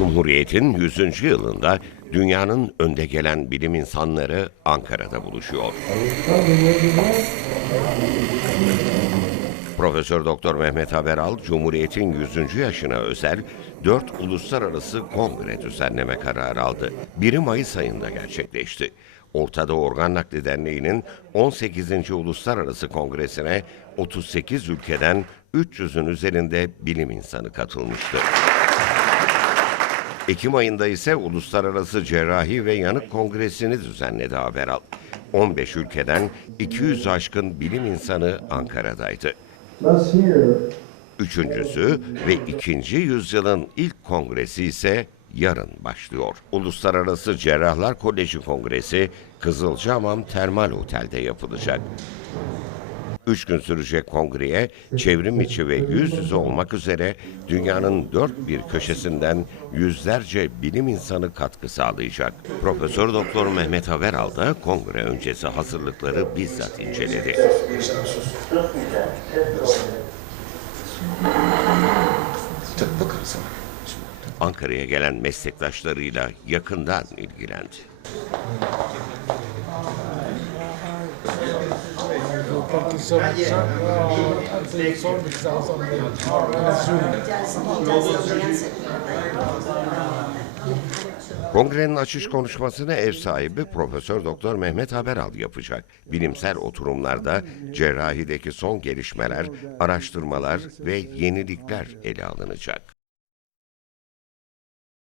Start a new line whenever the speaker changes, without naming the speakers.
Cumhuriyet'in 100. yılında dünyanın önde gelen bilim insanları Ankara'da buluşuyor. Profesör Doktor Mehmet Haberal, Cumhuriyet'in 100. yaşına özel 4 uluslararası kongre düzenleme kararı aldı. Biri Mayıs ayında gerçekleşti. Orta Doğu Organ Nakli Derneği'nin 18. Uluslararası Kongresi'ne 38 ülkeden 300'ün üzerinde bilim insanı katılmıştı. Ekim ayında ise Uluslararası Cerrahi ve Yanık Kongresi'ni düzenledi Haberal. 15 ülkeden 200 aşkın bilim insanı Ankara'daydı. Üçüncüsü ve ikinci yüzyılın ilk kongresi ise yarın başlıyor. Uluslararası Cerrahlar Koleji Kongresi Kızılcahamam Termal Otel'de yapılacak. Üç gün sürecek kongreye çevrim içi ve yüz yüze olmak üzere dünyanın dört bir köşesinden yüzlerce bilim insanı katkı sağlayacak. Profesör Doktor Mehmet Haberal da kongre öncesi hazırlıkları bizzat inceledi. Ankara'ya gelen meslektaşlarıyla yakından ilgilendi. Kongrenin açış konuşmasını ev sahibi Profesör Doktor Mehmet Haberal yapacak. Bilimsel oturumlarda cerrahideki son gelişmeler, araştırmalar ve yenilikler ele alınacak.